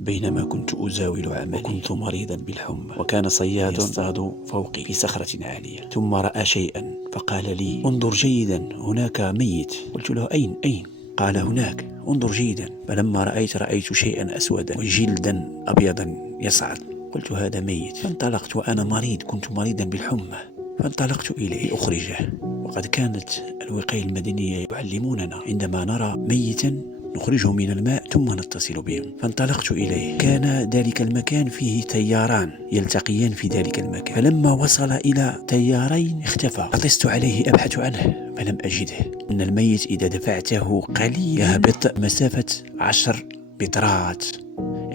بينما كنت أزاول عملي وكنت مريضا بالحمى، وكان صياد يصطاد فوقي في صخرة عالية، ثم رأى شيئا فقال لي: انظر جيدا، هناك ميت. قلت له: أين؟ قال: هناك، انظر جيدا. فلما رأيت شيئا أسودا وجلدا أبيضا يصعد. قلت: هذا ميت. فانطلقت وأنا مريض، كنت مريضا بالحمى، فانطلقت إليه لأخرجه. وقد كانت الوقاية المدنية يعلموننا عندما نرى ميتا نخرجه من الماء ثم نتصل بهم. فانطلقت إليه. كان ذلك المكان فيه تياران يلتقيان في ذلك المكان، فلما وصل إلى تيارين اختفى. عطست عليه أبحث عنه فلم أجده. إن الميت إذا دفعته قليلا يهبط مسافة 10 بترات،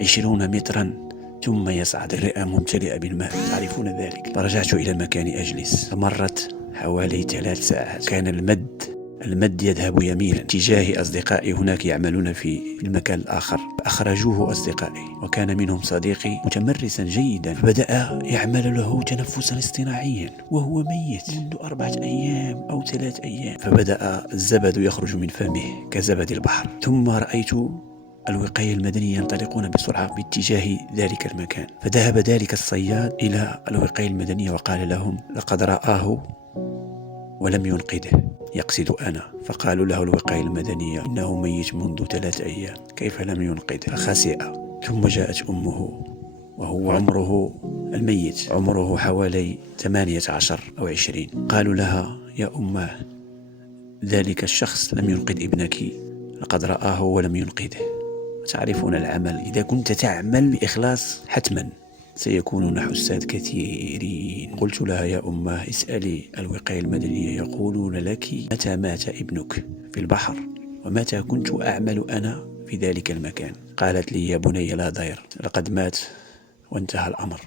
20 مترا، ثم يصعد. الرئة ممتلئة بالماء، تعرفون ذلك. فرجعت إلى المكان أجلس. فمرت حوالي 3 ساعات. كان المد يذهب يمينا تجاه أصدقائي هناك يعملون في المكان الآخر. أخرجوه أصدقائي، وكان منهم صديقي متمرسا جيدا، فبدأ يعمل له تنفسا اصطناعيا وهو ميت منذ 4 أيام أو 3 أيام. فبدأ الزبد يخرج من فمه كزبد البحر. ثم رأيت الوقاية المدنية ينطلقون بسرعة باتجاه ذلك المكان. فذهب ذلك الصياد إلى الوقاية المدنية وقال لهم: لقد رآه ولم ينقذه، يقصد أنا. فقالوا له الوقاية المدنية: إنه ميت منذ 3 أيام، كيف لم ينقذه؟ فخسئ. ثم جاءت أمه، وهو عمره، الميت عمره حوالي 18 أو 20. قالوا لها: يا أماه، ذلك الشخص لم ينقذ ابنك، لقد رآه ولم ينقذه. تعرفون العمل، إذا كنت تعمل بإخلاص حتما سيكونون حساد كثيرين. قلت لها: يا أماه، اسألي الوقاية المدنية، يقولون لك متى مات ابنك في البحر ومتى كنت أعمل أنا في ذلك المكان. قالت لي: يا بني لا ضير، لقد مات وانتهى الأمر.